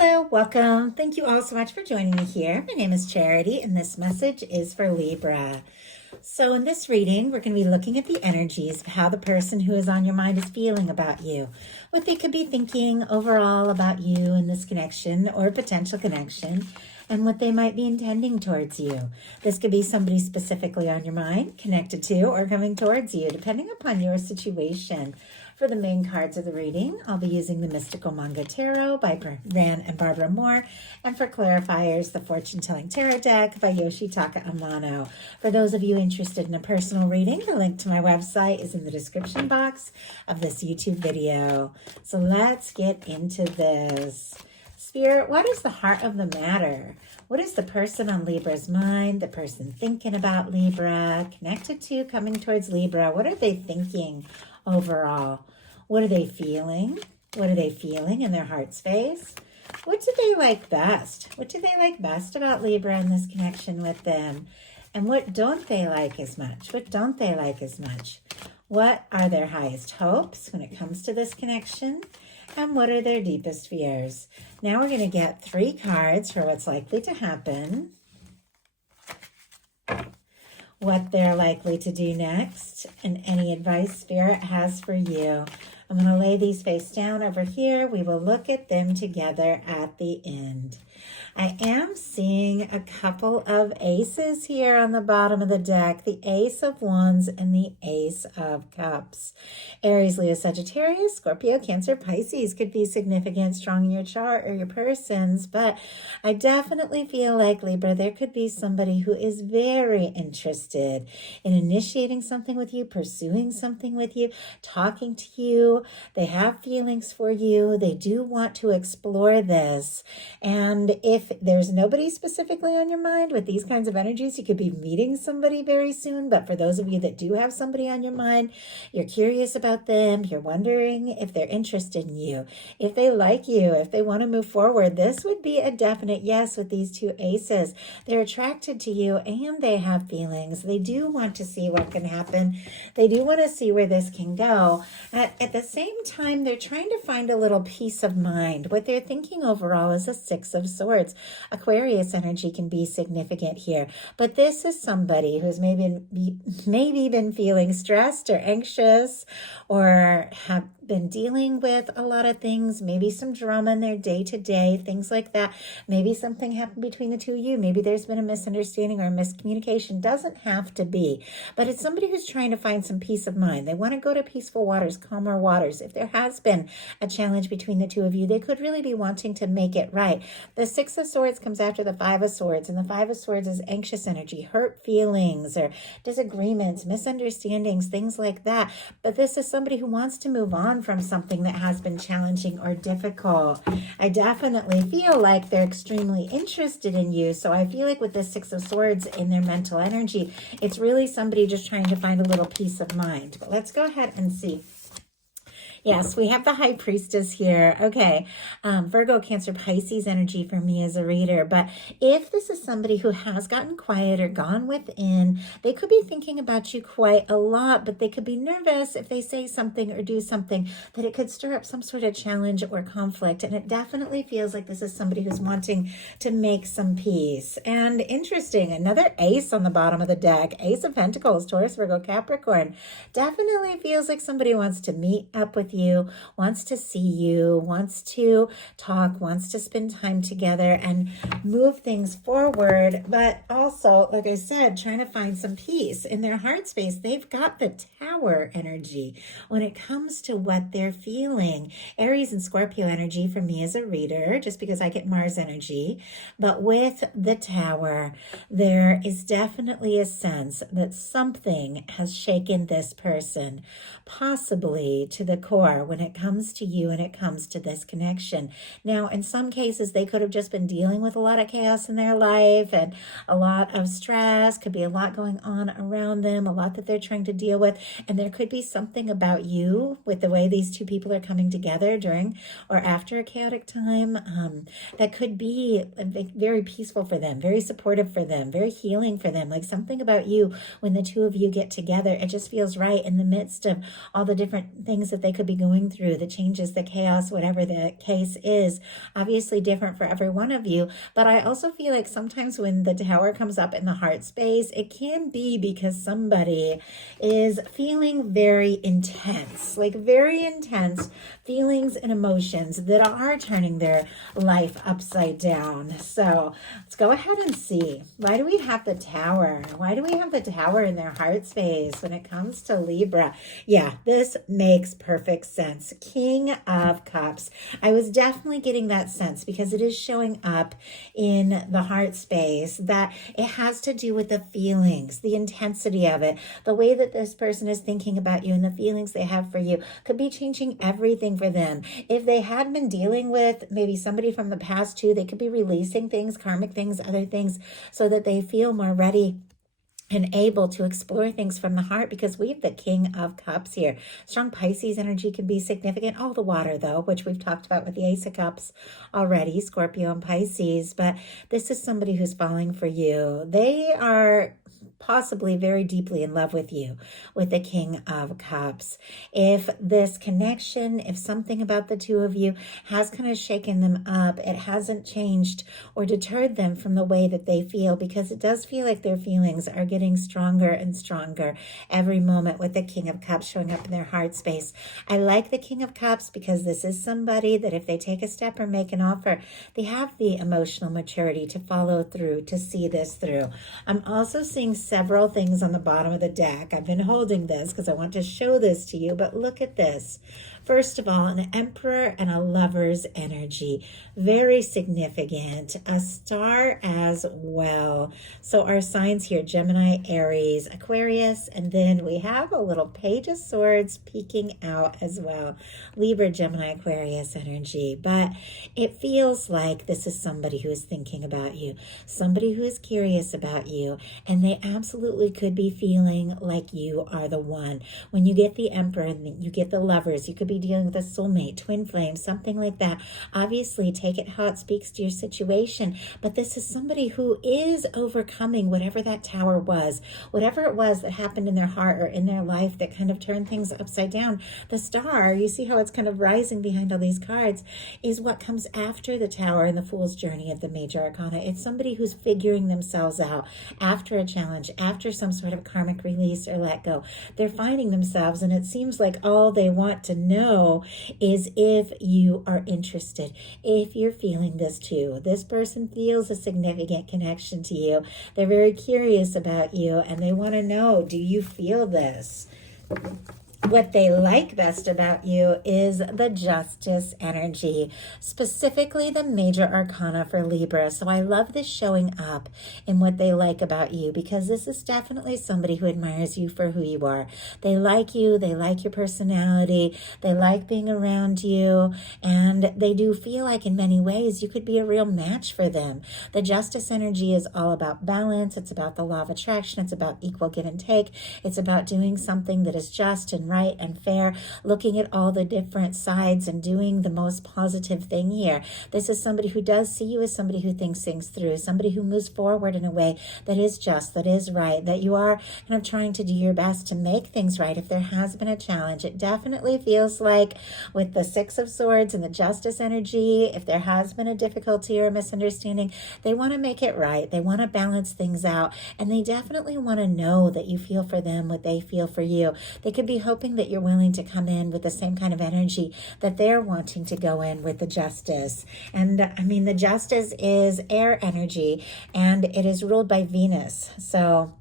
Hello, welcome. Thank you all so much for joining me here. My name is Charity, and this message is for Libra. So in this reading, we're going to be looking at the energies of how the person who is on your mind is feeling about you, what they could be thinking overall about you in this connection or potential connection, and what they might be intending towards you. This could be somebody specifically on your mind, connected to, or coming towards you, depending upon your situation. For the main cards of the reading, I'll be using the Mystical Manga Tarot by Rann and Barbara Moore, and for clarifiers, the Fortune Telling Tarot deck by Yoshitaka Amano. For those of you interested in a personal reading, the link to my website is in the description box of this YouTube video. So let's get into this. Spirit, what is the heart of the matter? What is the person on Libra's mind, the person thinking about Libra, connected to, coming towards Libra? What are they thinking overall? What are they feeling? What are they feeling in their heart space? What do they like best? What do they like best about Libra and this connection with them? And what don't they like as much? What don't they like as much? What are their highest hopes when it comes to this connection? And what are their deepest fears? Now we're going to get 3 cards for what's likely to happen, what they're likely to do next, and any advice Spirit has for you. I'm going to lay these face down over here. We will look at them together at the end. I am seeing a couple of aces here on the bottom of the deck, the Ace of Wands and the Ace of Cups. Aries, Leo, Sagittarius, Scorpio, Cancer, Pisces could be significant, strong in your chart or your person's, but I definitely feel like, Libra, there could be somebody who is very interested in initiating something with you, pursuing something with you, talking to you. They have feelings for you. They do want to explore this. And if there's nobody specifically on your mind with these kinds of energies, you could be meeting somebody very soon. But for those of you that do have somebody on your mind, you're curious about them, you're wondering if they're interested in you, if they like you, if they want to move forward, this would be a definite yes with these 2 aces. They're attracted to you and they have feelings. They do want to see what can happen. They do want to see where this can go. At the same time, they're trying to find a little peace of mind. What they're thinking overall is a 6 of Swords. Aquarius energy can be significant here, but this is somebody who's maybe been feeling stressed or anxious, or have been dealing with a lot of things, maybe some drama in their day-to-day, things like that. Maybe something happened between the 2 of you. Maybe there's been a misunderstanding or a miscommunication. Doesn't have to be, but it's somebody who's trying to find some peace of mind. They want to go to peaceful waters, calmer waters. If there has been a challenge between the 2 of you, they could really be wanting to make it right. The 6 of Swords comes after the 5 of Swords, and the 5 of Swords is anxious energy, hurt feelings or disagreements, misunderstandings, things like that. But this is somebody who wants to move on from something that has been challenging or difficult. I definitely feel like they're extremely interested in you. So I feel like with this 6 of Swords in their mental energy, it's really somebody just trying to find a little peace of mind. But let's go ahead and see. Yes, we have the High Priestess here. Okay, Virgo, Cancer, Pisces energy for me as a reader. But if this is somebody who has gotten quiet or gone within, they could be thinking about you quite a lot, but they could be nervous if they say something or do something that it could stir up some sort of challenge or conflict. And it definitely feels like this is somebody who's wanting to make some peace. And interesting, another ace on the bottom of the deck, Ace of Pentacles, Taurus, Virgo, Capricorn. Definitely feels like somebody wants to meet up with you, wants to see you, wants to talk, wants to spend time together and move things forward. But also, like I said, trying to find some peace in their heart space. They've got the Tower energy when it comes to what they're feeling. Aries and Scorpio energy for me as a reader, just because I get Mars energy. But with the Tower, there is definitely a sense that something has shaken this person, possibly to the core when it comes to you and it comes to this connection. Now, in some cases, they could have just been dealing with a lot of chaos in their life and a lot of stress. Could be a lot going on around them, a lot that they're trying to deal with. And there could be something about you with the way these 2 people are coming together during or after a chaotic time that could be very peaceful for them, very supportive for them, very healing for them. Like something about you when the 2 of you get together, it just feels right in the midst of all the different things that they could be going through, the changes, the chaos, whatever the case is, obviously different for every one of you. But I also feel like sometimes when the Tower comes up in the heart space, it can be because somebody is feeling very intense, like very intense feelings and emotions that are turning their life upside down. So let's go ahead and see. Why do we have the Tower? Why do we have the Tower in their heart space when it comes to Libra? Yeah, this makes perfect sense. King of Cups. I was definitely getting that sense because it is showing up in the heart space that it has to do with the feelings, the intensity of it, the way that this person is thinking about you and the feelings they have for you could be changing everything for them. If they had been dealing with maybe somebody from the past too, they could be releasing things, karmic things, other things, so that they feel more ready and able to explore things from the heart, because we have the King of Cups here. Strong Pisces energy can be significant. All the water, though, which we've talked about with the Ace of Cups already, Scorpio and Pisces. But this is somebody who's falling for you. They are possibly very deeply in love with you, with the King of Cups. If this connection, if something about the two of you has kind of shaken them up, it hasn't changed or deterred them from the way that they feel, because it does feel like their feelings are getting stronger and stronger every moment with the King of Cups showing up in their heart space. I like the King of Cups because this is somebody that if they take a step or make an offer, they have the emotional maturity to follow through, to see this through. I'm also seeing several things on the bottom of the deck. I've been holding this because I want to show this to you, but look at this. First of all, an Emperor and a Lover's energy. Very significant. A star as well. So our signs here, Gemini, Aries, Aquarius, and then we have a little Page of Swords peeking out as well. Libra, Gemini, Aquarius energy. But it feels like this is somebody who is thinking about you, somebody who is curious about you, and they absolutely could be feeling like you are the one. When you get the Emperor and you get the Lovers, you could be dealing with a soulmate, twin flame, something like that. Obviously, take it how it speaks to your situation, but this is somebody who is overcoming whatever that Tower was, whatever it was that happened in their heart or in their life that kind of turned things upside down. The Star, you see how it's kind of rising behind all these cards, is what comes after the Tower and the Fool's journey of the major arcana. It's somebody who's figuring themselves out after a challenge, after some sort of karmic release or let go. They're finding themselves, and it seems like all they want to know is if you are interested, if you're feeling this too. This person feels a significant connection to you. They're very curious about you, and they want to know, do you feel this? What they like best about you is the Justice energy, specifically the major arcana for Libra. So I love this showing up in what they like about you, because this is definitely somebody who admires you for who you are. They like you, they like your personality, they like being around you, and they do feel like in many ways you could be a real match for them. The Justice energy is all about balance. It's about the law of attraction. It's about equal give and take. It's about doing something that is just and right and fair, looking at all the different sides and doing the most positive thing here. This is somebody who does see you as somebody who thinks things through, somebody who moves forward in a way that is just, that is right, that you are kind of trying to do your best to make things right. If there has been a challenge, it definitely feels like with the Six of Swords and the Justice energy, if there has been a difficulty or a misunderstanding, they want to make it right. They want to balance things out, and they definitely want to know that you feel for them what they feel for you. They could be hoping that you're willing to come in with the same kind of energy that they're wanting to go in with the Justice. And I mean, the Justice is air energy, and it is ruled by Venus. So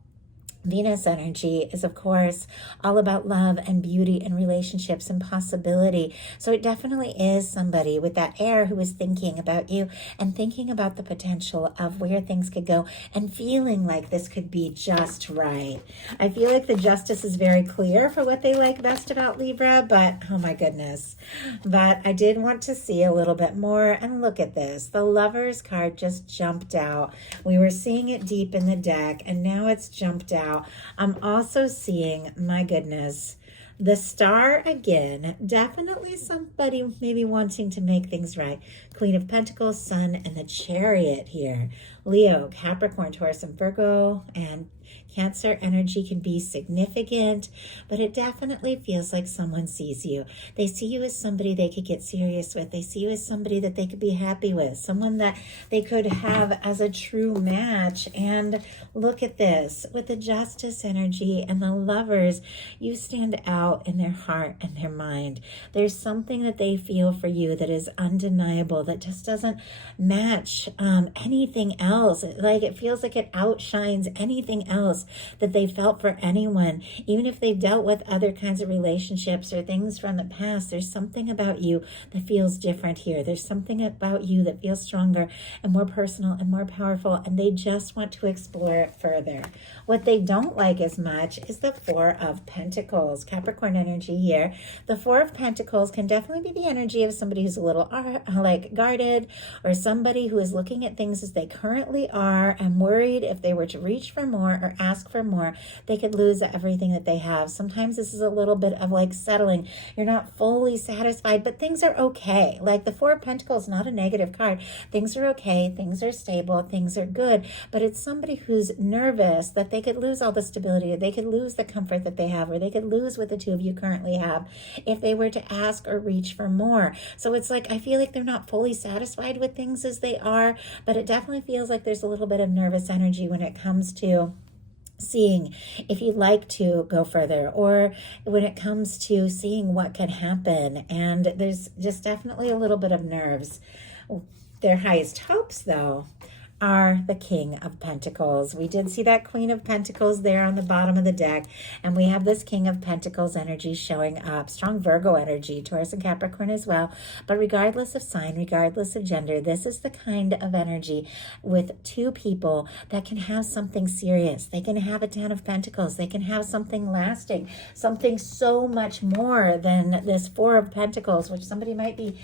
Venus energy is, of course, all about love and beauty and relationships and possibility. So it definitely is somebody with that air who is thinking about you and thinking about the potential of where things could go and feeling like this could be just right. I feel like the Justice is very clear for what they like best about Libra, but oh my goodness. But I did want to see a little bit more, and look at this. The Lovers card just jumped out. We were seeing it deep in the deck, and now it's jumped out. I'm also seeing, my goodness, the Star again. Definitely somebody maybe wanting to make things right. Queen of Pentacles, Sun, and the Chariot here. Leo, Capricorn, Taurus, and Virgo, and Cancer energy can be significant, but it definitely feels like someone sees you. They see you as somebody they could get serious with. They see you as somebody that they could be happy with, someone that they could have as a true match. And look at this, with the Justice energy and the Lovers, you stand out in their heart and their mind. There's something that they feel for you that is undeniable, that just doesn't match anything else. Like, it feels like it outshines anything else that they felt for anyone. Even if they've dealt with other kinds of relationships or things from the past, there's something about you that feels different here. There's something about you that feels stronger and more personal and more powerful, and they just want to explore it further. What they don't like as much is the Four of Pentacles. Capricorn energy here. The Four of Pentacles can definitely be the energy of somebody who's a little like guarded, or somebody who is looking at things as they currently are and worried if they were to reach for more or ask for more, they could lose everything that they have. Sometimes this is a little bit of like settling. You're not fully satisfied, but things are okay. Like the Four of Pentacles, not a negative card. Things are okay. Things are stable. Things are good. But it's somebody who's nervous that they could lose all the stability, they could lose the comfort that they have, or they could lose what the two of you currently have if they were to ask or reach for more. So it's like, I feel like they're not fully satisfied with things as they are, but it definitely feels like there's a little bit of nervous energy when it comes to seeing if you'd like to go further, or when it comes to seeing what can happen. And there's just definitely a little bit of nerves. Their highest hopes, though, are the King of Pentacles. We did see that Queen of Pentacles there on the bottom of the deck, and we have this King of Pentacles energy showing up. Strong Virgo energy, Taurus and Capricorn as well. But regardless of sign, regardless of gender, this is the kind of energy with two people that can have something serious. They can have a Ten of Pentacles. They can have something lasting, something so much more than this Four of Pentacles, which somebody might be,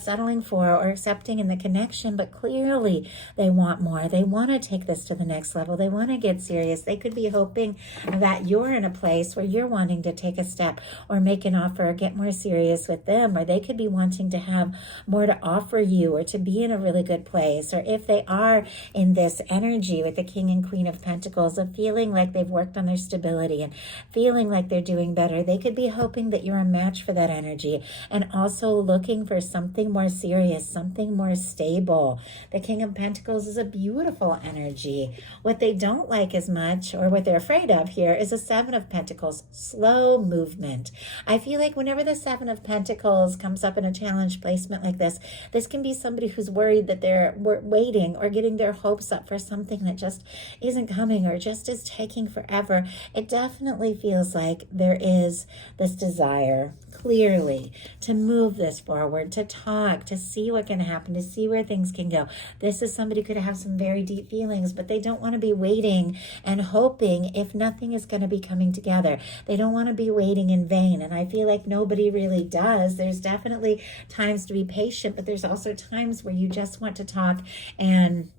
settling for or accepting in the connection, but clearly they want more. They want to take this to the next level. They want to get serious. They could be hoping that you're in a place where you're wanting to take a step or make an offer or get more serious with them, or they could be wanting to have more to offer you or to be in a really good place. Or if they are in this energy with the King and Queen of Pentacles of feeling like they've worked on their stability and feeling like they're doing better, they could be hoping that you're a match for that energy and also looking for something more serious, something more stable. The King of Pentacles is a beautiful energy. What they don't like as much, or what they're afraid of here, is a Seven of Pentacles, slow movement. I feel like whenever the Seven of Pentacles comes up in a challenge placement like this can be somebody who's worried that they're waiting or getting their hopes up for something that just isn't coming or just is taking forever. It definitely feels like there is this desire, clearly, to move this forward, to talk, to see what can happen, to see where things can go. This is somebody who could have some very deep feelings, but they don't want to be waiting and hoping if nothing is going to be coming together. They don't want to be waiting in vain, and I feel like nobody really does. There's definitely times to be patient, but there's also times where you just want to talk and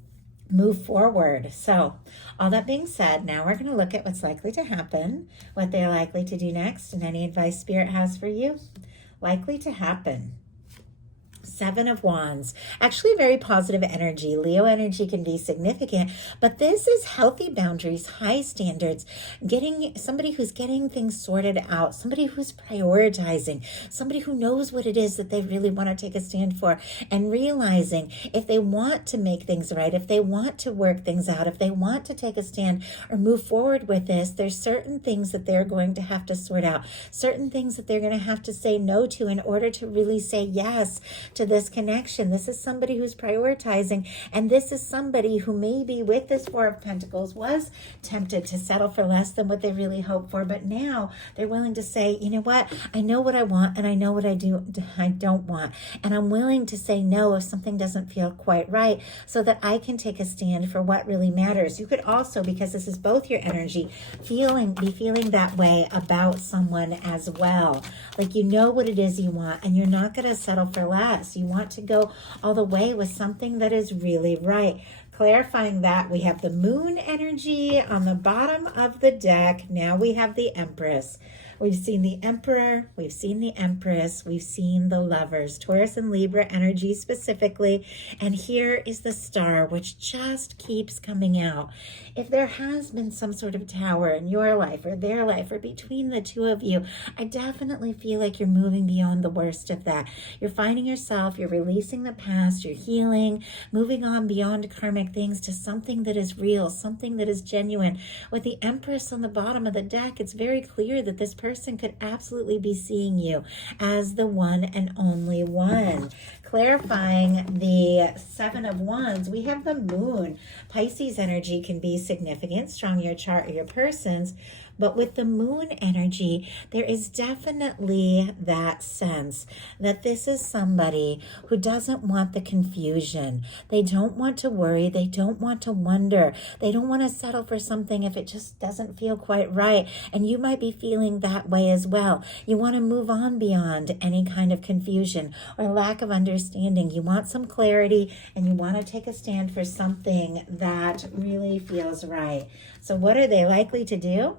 move forward. So all that being said, now we're going to look at what's likely to happen, what they're likely to do next, and any advice Spirit has for you. Likely to happen. Seven of Wands, actually very positive energy. Leo energy can be significant, but this is healthy boundaries, high standards, getting somebody who's getting things sorted out, somebody who's prioritizing, somebody who knows what it is that they really want to take a stand for, and realizing if they want to make things right, if they want to work things out, if they want to take a stand or move forward with this, there's certain things that they're going to have to sort out, certain things that they're going to have to say no to in order to really say yes to this connection. This is somebody who's prioritizing, and this is somebody who maybe with this Four of Pentacles was tempted to settle for less than what they really hoped for, but now they're willing to say, you know what, I know what I want and I know what I don't want, and I'm willing to say no if something doesn't feel quite right so that I can take a stand for what really matters. You could also, because this is both your energy, be feeling that way about someone as well. Like, you know what it is you want and you're not going to settle for less. You want to go all the way with something that is really right. Clarifying that, we have the Moon energy on the bottom of the deck. Now we have the Empress. We've seen the Emperor, we've seen the Empress, we've seen the Lovers, Taurus and Libra energy specifically, and here is the Star, which just keeps coming out. If there has been some sort of tower in your life or their life or between the two of you, I definitely feel like you're moving beyond the worst of that. You're finding yourself, you're releasing the past, you're healing, moving on beyond karmic things to something that is real, something that is genuine. With the Empress on the bottom of the deck, it's very clear that this person could absolutely be seeing you as the one and only one. Clarifying the Seven of Wands, we have the Moon. Pisces energy can be significant, strong your chart or your person's, but with the Moon energy, there is definitely that sense that this is somebody who doesn't want the confusion. They don't want to worry. They don't want to wonder. They don't want to settle for something if it just doesn't feel quite right. And you might be feeling that way as well. You want to move on beyond any kind of confusion or lack of understanding. You want some clarity and you want to take a stand for something that really feels right. So what are they likely to do?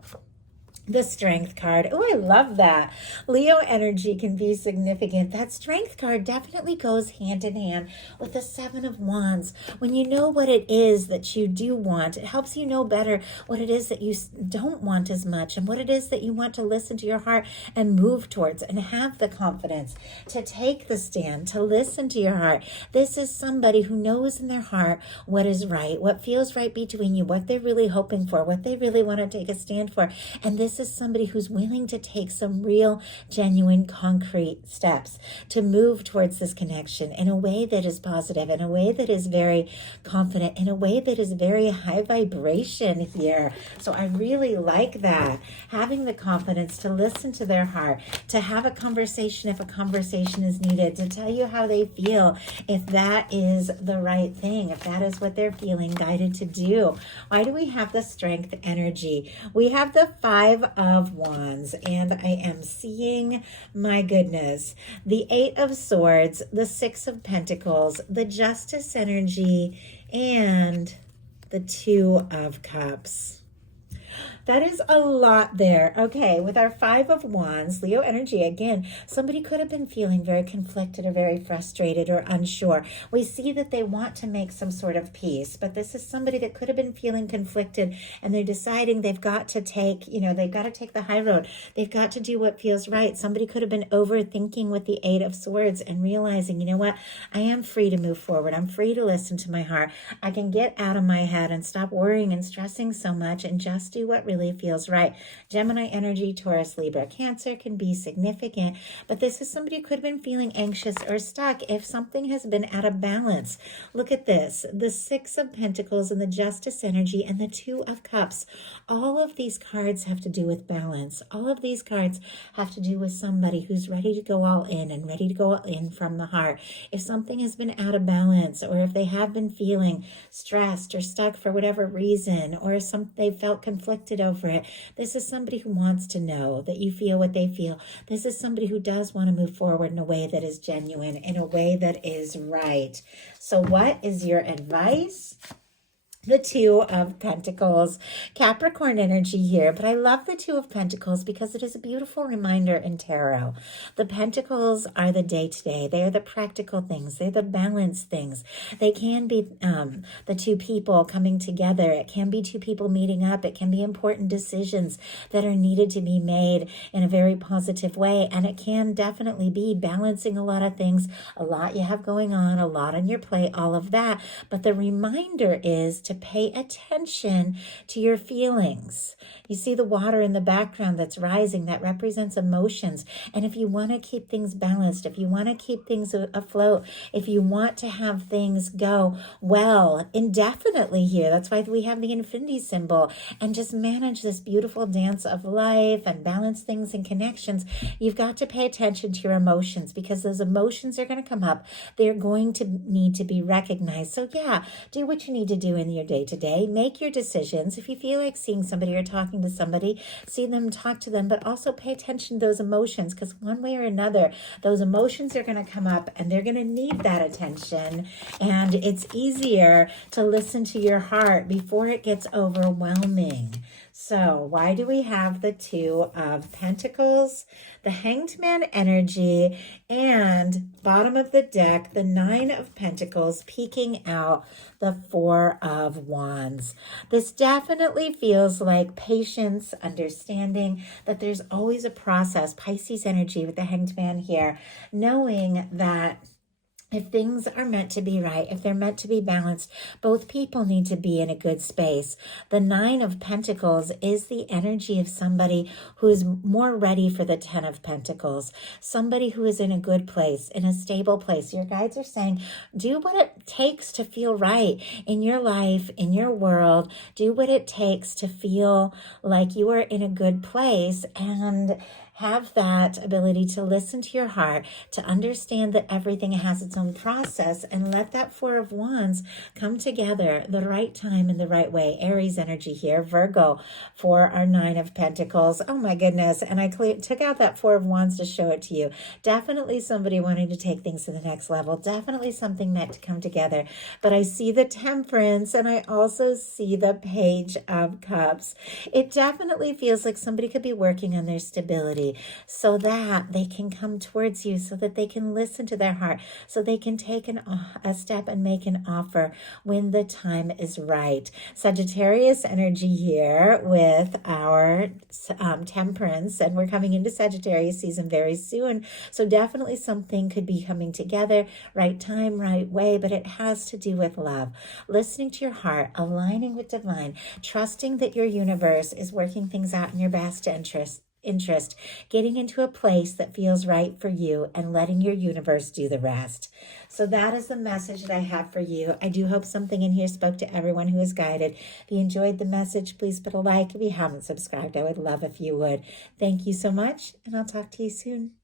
The Strength card. Oh, I love that. Leo energy can be significant. That Strength card definitely goes hand in hand with the Seven of Wands. When you know what it is that you do want, it helps you know better what it is that you don't want as much and what it is that you want to listen to your heart and move towards and have the confidence to take the stand, to listen to your heart. This is somebody who knows in their heart what is right, what feels right between you, what they're really hoping for, what they really want to take a stand for. And this is somebody who's willing to take some real, genuine, concrete steps to move towards this connection in a way that is positive, in a way that is very confident, in a way that is very high vibration here. So I really like that. Having the confidence to listen to their heart, to have a conversation if a conversation is needed, to tell you how they feel if that is the right thing, if that is what they're feeling guided to do. Why do we have the Strength energy? We have the Five of Wands, and I am seeing, my goodness, the Eight of Swords, the Six of Pentacles, the Justice energy, and the Two of Cups. That is a lot there. Okay, with our Five of Wands, Leo energy, again, somebody could have been feeling very conflicted or very frustrated or unsure. We see that they want to make some sort of peace, but this is somebody that could have been feeling conflicted and they're deciding they've got to take, they've got to take the high road. They've got to do what feels right. Somebody could have been overthinking with the Eight of Swords and realizing, you know what, I am free to move forward. I'm free to listen to my heart. I can get out of my head and stop worrying and stressing so much and just do what really feels right. Gemini energy, Taurus, Libra, Cancer can be significant, but this is somebody who could have been feeling anxious or stuck if something has been out of balance. Look at this, the Six of Pentacles and the Justice energy and the Two of Cups. All of these cards have to do with balance. All of these cards have to do with somebody who's ready to go all in and ready to go all in from the heart. If something has been out of balance, or if they have been feeling stressed or stuck for whatever reason, or they felt conflicted over it, this is somebody who wants to know that you feel what they feel. This is somebody who does want to move forward in a way that is genuine, in a way that is right. So what is your advice? The Two of Pentacles, Capricorn energy here, but I love the Two of Pentacles because it is a beautiful reminder in tarot. The Pentacles are the day-to-day. They are the practical things. They're the balanced things. They can be the two people coming together. It can be two people meeting up. It can be important decisions that are needed to be made in a very positive way, and it can definitely be balancing a lot of things, a lot you have going on, a lot on your plate, all of that. But the reminder is to pay attention to your feelings. You see the water in the background that's rising, that represents emotions. And if you want to keep things balanced, if you want to keep things afloat, if you want to have things go well indefinitely here, that's why we have the infinity symbol, and just manage this beautiful dance of life and balance things and connections, you've got to pay attention to your emotions, because those emotions are going to come up. They're going to need to be recognized. So yeah, do what you need to do in your day-to-day. Make your decisions. If you feel like seeing somebody or talking to somebody, see them, talk to them, but also pay attention to those emotions, because one way or another, those emotions are going to come up and they're going to need that attention. And it's easier to listen to your heart before it gets overwhelming. So why do we have the Two of Pentacles, the Hanged Man energy, and bottom of the deck, the Nine of Pentacles peeking out the Four of Wands? This definitely feels like patience, understanding that there's always a process. Pisces energy with the Hanged Man here, knowing that if things are meant to be right, if they're meant to be balanced, both people need to be in a good space. The Nine of Pentacles is the energy of somebody who is more ready for the Ten of Pentacles, somebody who is in a good place, in a stable place. Your guides are saying, do what it takes to feel right in your life, in your world. Do what it takes to feel like you are in a good place, and have that ability to listen to your heart, to understand that everything has its own process, and let that Four of Wands come together the right time in the right way. Aries energy here, Virgo for our Nine of Pentacles. Oh my goodness. And I took out that Four of Wands to show it to you. Definitely somebody wanting to take things to the next level. Definitely something meant to come together. But I see the Temperance, and I also see the Page of Cups. It definitely feels like somebody could be working on their stability, so that they can come towards you, so that they can listen to their heart, so they can take a step and make an offer when the time is right. Sagittarius energy here with our Temperance, and we're coming into Sagittarius season very soon. So definitely something could be coming together, right time, right way, but it has to do with love. Listening to your heart, aligning with divine, trusting that your universe is working things out in your best interest, getting into a place that feels right for you, and letting your universe do the rest. So that is the message that I have for you. I do hope something in here spoke to everyone who is guided. If you enjoyed the message, please put a like. If you haven't subscribed, I would love if you would. Thank you so much, and I'll talk to you soon.